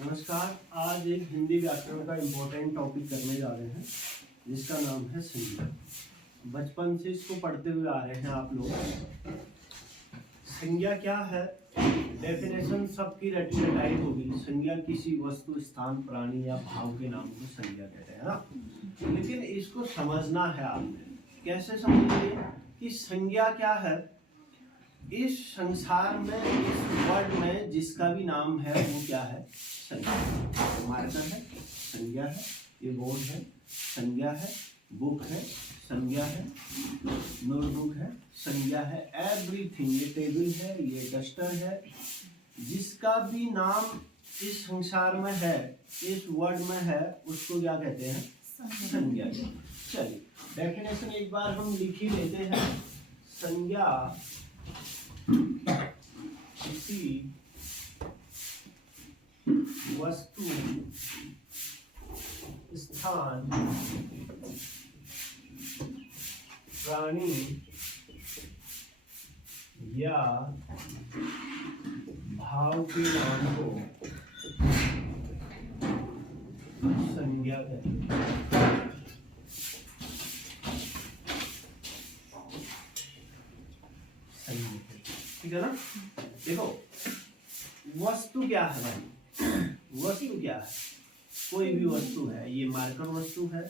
नमस्कार। आज एक हिंदी व्याकरण का इम्पोर्टेंट टॉपिक करने जा रहे हैं जिसका नाम है संज्ञा। बचपन से इसको पढ़ते हुए आ रहे हैं आप लोग। संज्ञा क्या है? डेफिनेशन सबकी रटाई होगी। संज्ञा किसी वस्तु, स्थान, प्राणी या भाव के नाम को संज्ञा कहते हैं ना। लेकिन इसको समझना है आपने। कैसे समझिए कि संज्ञा क्या है? इस संसार में, इस वर्ल्ड में जिसका भी नाम है वो क्या है? संज्ञा। मार्कर है, संज्ञा है। ये बोर्ड है, संज्ञा है। बुक है, संज्ञा है। नोटबुक है, संज्ञा है। एवरीथिंग, ये टेबल है, ये डस्टर है, जिसका भी नाम इस संसार में है, इस वर्ल्ड में है, उसको क्या कहते हैं? संज्ञा। चलिए डेफिनेशन एक बार हम लिख ही लेते हैं। संज्ञा किसी वस्तु, स्थान, प्राणी या भाव के नाम को संज्ञा कहते हैं। ठीक है ना? देखो, वस्तु क्या है भाई? वस्तु क्या है? कोई भी वस्तु है। ये मार्कर वस्तु है,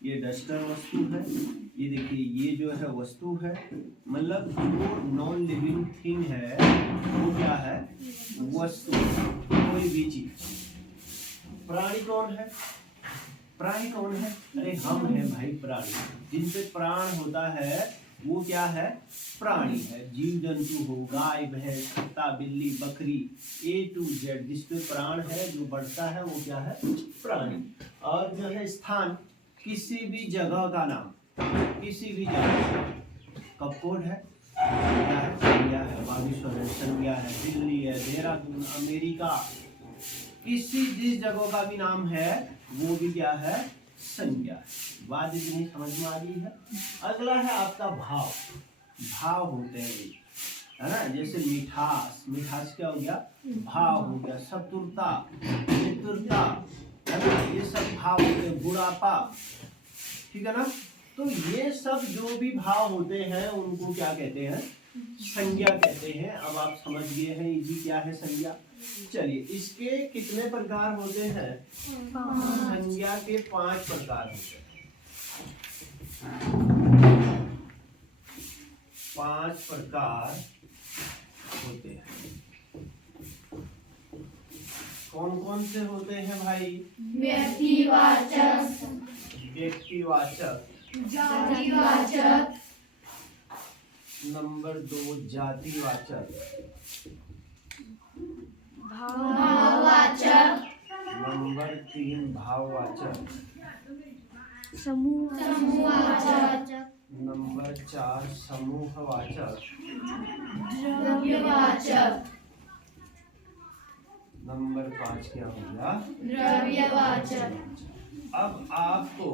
ये डस्टर वस्तु है, ये देखिए ये जो है वस्तु है। मतलब जो नॉन लिविंग थिंग है वो क्या है? वस्तु। कोई भी चीज। प्राणी कौन है? प्राणी कौन है? अरे हम हैं भाई प्राणी। जिन पे प्राण होता है वो क्या है? प्राणी है। जीव जंतु हो, गाय, भैंस, कुत्ता, बिल्ली, बकरी, A to Z जिस पे प्राण है, जो बढ़ता है वो क्या है? प्राणी। और जो है स्थान, किसी भी जगह का नाम, किसी भी जगह। कपकोट है, संज्ञा है। बागेश्वर है, संज्ञा है। दिल्ली है, देहरादून, अमेरिका, किसी जिस जगह का भी नाम है वो भी क्या है? संज्ञा। बात इतनी समझ में आ गई है। अगला है आपका भाव। भाव होते हैं, है ना? जैसे मिठास, मिठास क्या हो गया? भाव हो गया। चतुरता, मित्रता, है ना? ये सब भाव होते हैं। बुढ़ापा, ठीक है ना? तो ये सब जो भी भाव होते हैं उनको क्या कहते हैं? संज्ञा कहते हैं। अब आप समझ गए हैं इजी क्या है संज्ञा। चलिए, इसके कितने प्रकार होते हैं? संज्ञा के 5 प्रकार होते हैं। 5 प्रकार होते हैं। कौन कौन से होते हैं भाई? व्यक्तिवाचक, व्यक्तिवाचक। जातिवाचक, नंबर 2 जातिवाचक। भाववाचक, नंबर 3 भाववाचक। समूहवाचक, नंबर 4 समूहवाचक। द्रव्यवाचक, नंबर 5 क्या हो गया? द्रव्यवाचक। अब आपको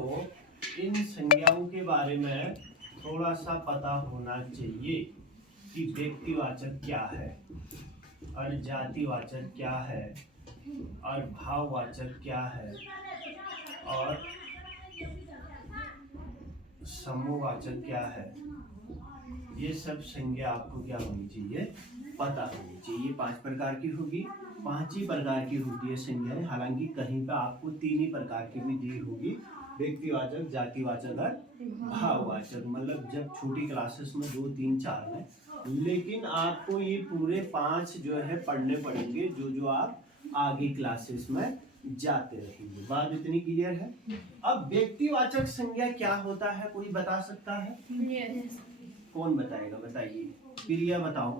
इन संज्ञाओं के बारे में थोड़ा सा पता होना चाहिए कि व्यक्तिवाचक क्या है और जातिवाचक क्या है और भाववाचक क्या है और समूहवाचक क्या है। ये सब संज्ञा आपको क्या होनी चाहिए? पता होनी चाहिए। 5 प्रकार की होगी, 5 ही प्रकार की होती है संज्ञाएं। हालांकि कहीं पे आपको 3 ही प्रकार की भी दी होगी, व्यक्तिवाचक, जातिवाचक और भाववाचक। मतलब जब छोटी क्लासेस में 2, 3, 4 में। लेकिन आपको ये पूरे 5 जो है पढ़ने पड़ेंगे जो आप आगे क्लासेस में जाते रहेंगे। बात इतनी क्लियर है? अब व्यक्तिवाचक संज्ञा क्या होता है, कोई बता सकता है? कौन बताएगा? बताइए, प्रिया बताओ।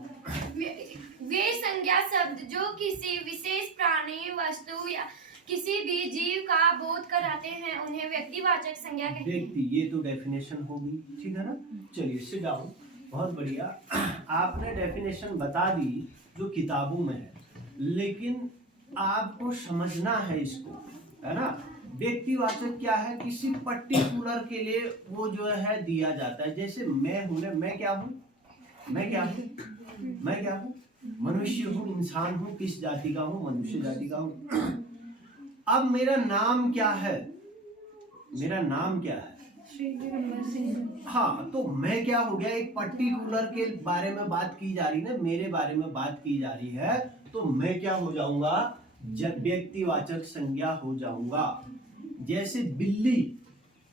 वे संज्ञा शब्द जो किसी विशेष प्राणी, वस्तु या किसी भी जीव का बोध कराते हैं उन्हें व्यक्तिवाचक संज्ञा कहते हैं। व्यक्ति, ये तो डेफिनेशन होगी, ठीक है ना? चलिए सिट डाउन। बहुत बढ़िया, आपने डेफिनेशन बता दी जो किताबों में है, लेकिन आपको समझना है इसको, है ना? व्यक्तिवाचक क्या है? किसी पर्टिकुलर के लिए वो जो है दिया जाता है। जैसे मैं हूं ना, मैं क्या हूं? मैं क्या हूं? मैं क्या हूं? मनुष्य हूं, इंसान हूं। किस जाति का हूं? मनुष्य जाति का हूं। अब मेरा नाम क्या है, मेरा नाम क्या है? हाँ, तो मैं क्या हो गया, एक पर्टिकुलर के बारे में बात की जा रही है ना, मेरे बारे में बात की जा रही है, तो मैं क्या हो जाऊंगा, जब व्यक्तिवाचक संज्ञा हो जाऊंगा। जैसे बिल्ली,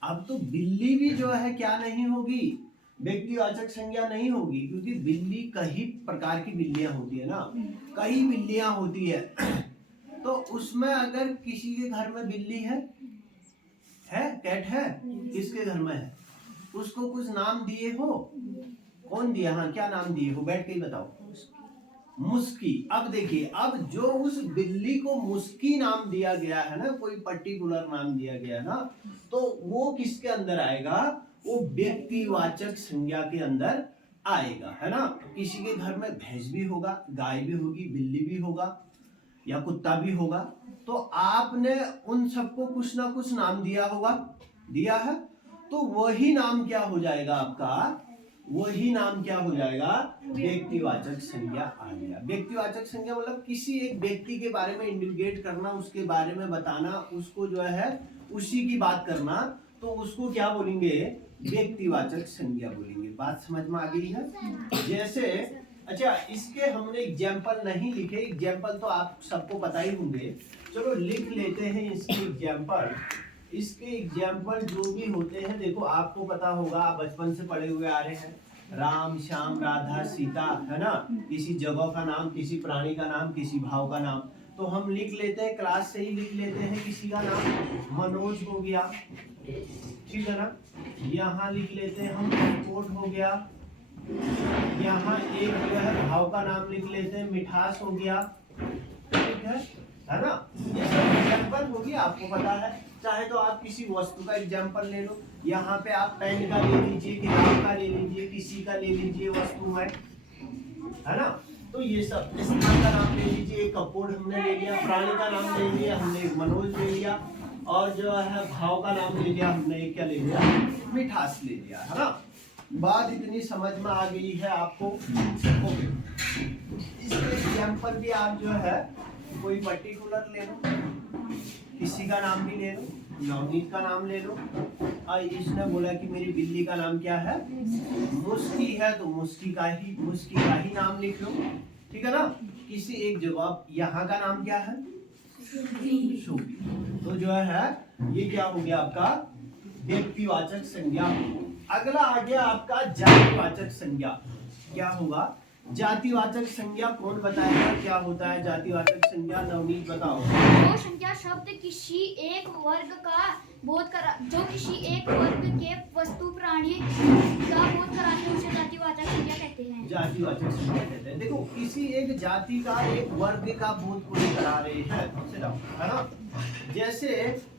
अब तो बिल्ली भी जो है क्या नहीं होगी, व्यक्तिवाचक संज्ञा नहीं होगी, क्योंकि बिल्ली कई प्रकार की बिल्लियां होती है ना, कई बिल्लियां होती है। तो उसमें अगर किसी के घर में बिल्ली है, कैट है, किसके घर में है, उसको कुछ नाम दिए हो, कौन दिया, हाँ क्या नाम दिए हो, बैठ के ही बताओ। मुस्की। अब देखिए, अब जो उस बिल्ली को मुस्की नाम दिया गया है ना, कोई पर्टिकुलर नाम दिया गया है ना, तो वो किसके अंदर आएगा, वो व्यक्तिवाचक संज्ञा के अंदर आएगा, है ना। किसी के घर में भैंस भी होगा, गाय भी होगी, बिल्ली भी होगा, या कुत्ता भी होगा, तो आपने उन सबको कुछ ना कुछ नाम दिया होगा, दिया है, तो वही नाम क्या हो जाएगा आपका, वही नाम क्या हो जाएगा, व्यक्तिवाचक संज्ञा आ गया। व्यक्तिवाचक संज्ञा मतलब किसी एक व्यक्ति के बारे में इंडिकेट करना, उसके बारे में बताना, उसको जो है उसी की बात करना, तो उसको क्या बोलेंगे, व्यक्तिवाचक संज्ञा बोलेंगे। बात समझ में आ गई है। जैसे अच्छा, इसके हमने एग्जाम्पल नहीं लिखे, एग्जाम्पल तो आप सबको पता ही होंगे, चलो लिख लेते हैं इसके एग्जाम्पल। इसके एग्जाम्पल जो भी होते हैं, देखो आपको पता होगा, आप बचपन से पढ़े हुए आ रहे हैं, राम श्याम राधा सीता, है ना, किसी जगह का नाम, किसी प्राणी का नाम, किसी भाव का नाम, तो हम लिख लेते हैं, क्लास से ही लिख लेते हैं। किसी का नाम मनोज हो गया, ठीक है ना, यहाँ लिख लेते हैं हम कोट हो गया, यहाँ एक जो है भाव का नाम लिख लेते हैं, मिठास हो गया, ठीक है ना। ये सब एग्जाम्पल होगी, आपको पता है। चाहे तो आप किसी वस्तु का एग्जाम्पल ले लो, यहाँ पे आप पेन का ले लीजिए, किताब का ले लीजिए, किसी का ले लीजिए, वस्तु है ना। तो ये सब, स्थान का नाम ले लीजिए, एक कपूर हमने ले लिया, प्राणी का नाम ले लिया हमने, मनोज ले लिया, और जो है भाव का नाम ले लिया हमने, क्या ले लिया, मिठास ले लिया, है ना। बात इतनी समझ में आ गई है आपको। ओके, इसके एग्जाम्पल भी आप जो है कोई पर्टिकुलर ले लो, किसी का नाम भी ले लो, नवनीत का नाम ले लो, और इसने बोला कि मेरी बिल्ली का नाम क्या है, मुस्की है, तो मुस्की का ही नाम लिख लो, ठीक है ना। किसी एक जगह, यहाँ का नाम क्या है, शोभी, तो जो है ये क्या हो गया आपका, व्यक्तिवाचक संज्ञा। अगला आ गया आपका जातिवाचक संज्ञा। क्या होगा, जातिवाचक संज्ञा कौन बताएगा, क्या होता है जातिवाचक संज्ञा, नवनीत बताओ। वो संज्ञा शब्द किसी एक वर्ग का बोध करा, जो किसी एक वर्ग के वस्तु प्राणी का बोध कराते हैं, उसे जातिवाचक संज्ञा कहते हैं। जातिवाचक संज्ञा कहते हैं। देखो, किसी एक जाति का, एक वर्ग का बोध कोई करा रहे हैं, है ना। जैसे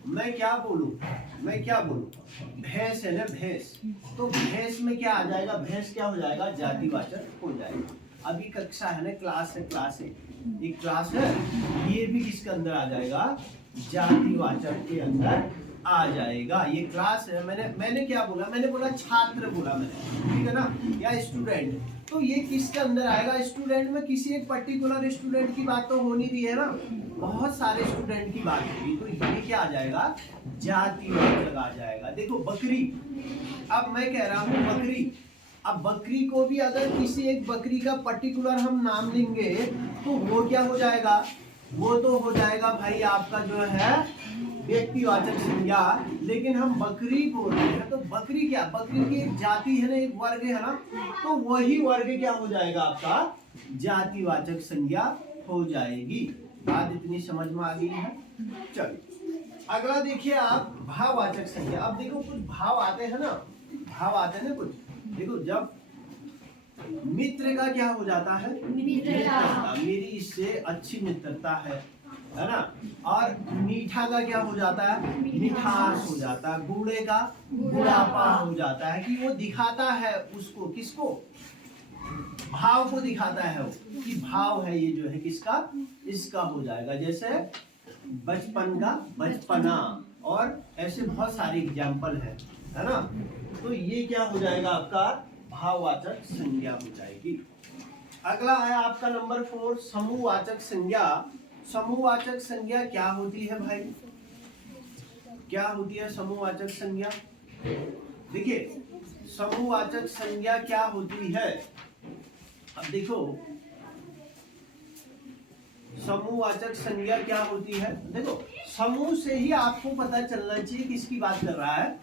मैं क्या बोलूं, भैंस है ना, भैंस, तो भैंस में क्या आ जाएगा, भैंस क्या हो जाएगा, जातिवाचक हो जाएगा। अभी कक्षा है ना, क्लास है, एक क्लास है, ये भी किसके अंदर आ जाएगा, जातिवाचक के अंदर आ जाएगा। ये क्लास है, मैंने क्या बोला, मैंने बोला छात्र बोला मैंने, ठीक है ना, या स्टूडेंट, तो ये किसके अंदर आएगा, स्टूडेंट में किसी एक पर्टिकुलर स्टूडेंट की बात तो होनी भी है ना, बहुत सारे स्टूडेंट की बात होगी, तो ये क्या आ जाएगा, जातिवाचक आ जाएगा। देखो बकरी, अब मैं कह रहा हूँ बकरी, अब बकरी को भी अगर किसी एक बकरी का पर्टिकुलर हम नाम लेंगे, तो वो क्या हो जाएगा, वो तो हो जाएगा भाई आपका जो है व्यक्तिवाचक संज्ञा। लेकिन हम बकरी बोल रहे हैं, तो बकरी क्या, बकरी की एक जाति है ना, एक वर्ग है ना, तो वही वर्ग क्या हो जाएगा आपका, जातिवाचक संज्ञा हो जाएगी। बात इतनी समझ में आ गई है। चलिए अगला देखिए आप, भाववाचक संज्ञा। अब देखो कुछ भाव आते हैं ना, कुछ देखो, जब मित्र का क्या हो जाता है, मित्रता, मेरी इससे अच्छी मित्रता है ना। और मीठा का क्या हो जाता है, मिठास हो जाता है। बूढ़े का बुढ़ापा हो जाता है, कि वो दिखाता है उसको, किसको, भाव को दिखाता है वो, कि भाव है ये जो है किसका, इसका हो जाएगा। जैसे बचपन का बचपना, और ऐसे बहुत सारे एग्जाम्पल है ना। तो ये क्या हो जाएगा आपका, भाववाचक संज्ञा हो जाएगी। अगला है आपका नंबर 4, समूहवाचक संज्ञा। समूहवाचक संज्ञा क्या होती है भाई, क्या होती है समूहवाचक संज्ञा? देखिए समूहवाचक संज्ञा क्या होती है। अब देखो समूहवाचक संज्ञा क्या होती है। देखो समूह से ही आपको पता चलना चाहिए किसकी बात कर रहा है,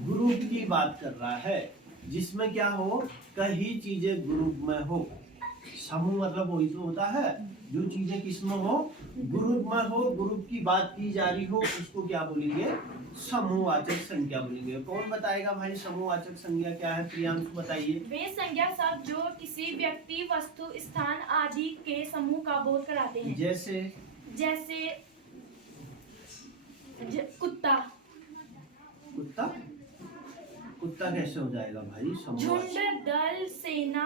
ग्रुप की बात कर रहा है, जिसमें क्या हो, कई चीजें ग्रुप में हो। समूह मतलब वही तो होता है जो चीजें किसमें हो, ग्रुप में हो, ग्रुप की बात की जा रही हो, उसको क्या बोलेंगे, समूहवाचक संज्ञा बोलेंगे। कौन बताएगा भाई समूहवाचक संज्ञा क्या है? प्रियांशु बताइए। वे संज्ञा शब्द जो किसी व्यक्ति, वस्तु, स्थान आदि के समूह का बोध कराते हैं। जैसे कुत्ता। कुत्ता, कुत्ता कैसे हो जाएगा भाई समूह? झुंड, दल, सेना,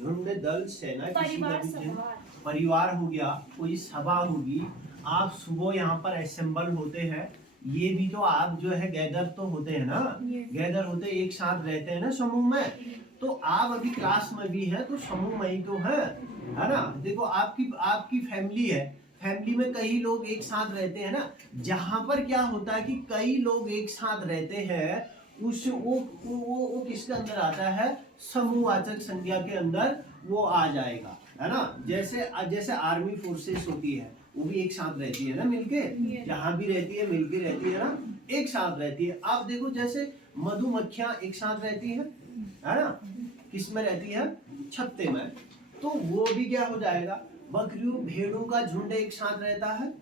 झुंड, दल, सेना, परिवार, किसी का भी सभा। परिवार हो गया, कोई सभा होगी, आप सुबह यहाँ पर असेंबल होते हैं, ये भी तो आप जो है गैदर तो होते हैं ना, गैदर होते एक साथ रहते हैं ना समूह में। तो आप अभी क्लास में भी हैं तो समूह में ही तो है ना। देखो आपकी फैमिली है, फैमिली में कई लोग एक साथ रहते हैं ना। जहां पर क्या होता है कि कई लोग एक साथ रहते हैं, उस वो किसके अंदर आता है, समूहवाचक संज्ञा के अंदर वो आ जाएगा, है ना। जैसे आर्मी फोर्सेस होती है, वो भी एक साथ रहती है ना मिलके, जहां भी रहती है मिलके रहती है ना, एक साथ रहती है। आप देखो जैसे मधुमक्खियां एक साथ रहती है ना, किस में रहती है, छत्ते में, तो वो भी क्या हो जाएगा, बकरियों भेड़ों का झुंड एक साथ रहता है,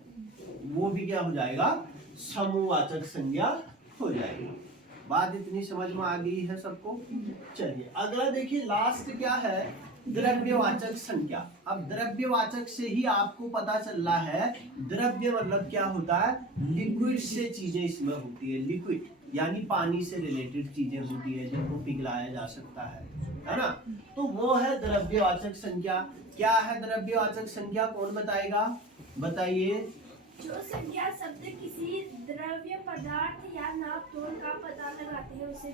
वो भी क्या हो जाएगा, समूहवाचक संज्ञा हो जाएगी। बात इतनी समझ में आ गई है सबको? चलिए अगला देखिए, लास्ट क्या है, द्रव्यवाचक संज्ञा। अब द्रव्यवाचक से ही आपको पता चल रहा है, द्रव्य मतलब क्या होता है, लिक्विड से चीजें इसमें होती है, लिक्विड यानी पानी से रिलेटेड चीजें होती है जिनको पिघलाया जा सकता है ना। तो वो है द्रव्यवाचक संज्ञा। क्या है द्रव्यवाचक संज्ञा, कौन बताएगा, बताइए। जो संज्ञा शब्द किसी द्रव्य, पदार्थ या नाप तोल का पता लगाते हैं उसे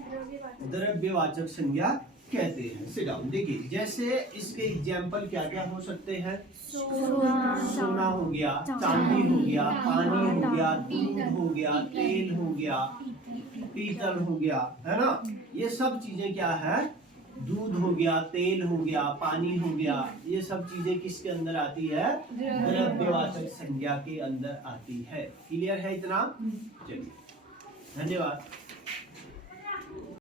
द्रव्यवाचक संज्ञा कहते हैं। Sit down. देखिए जैसे इसके एग्जाम्पल क्या क्या हो सकते हैं, सोना हो गया, चांदी हो गया, पानी हो गया, दूध हो गया, तेल हो गया, पीतल हो गया, है ना। ये सब चीजें क्या है, दूध हो गया, तेल हो गया, पानी हो गया, ये सब चीजें किसके अंदर आती है, द्रव्यवाचक संज्ञा के अंदर आती है। क्लियर है इतना? चलिए धन्यवाद।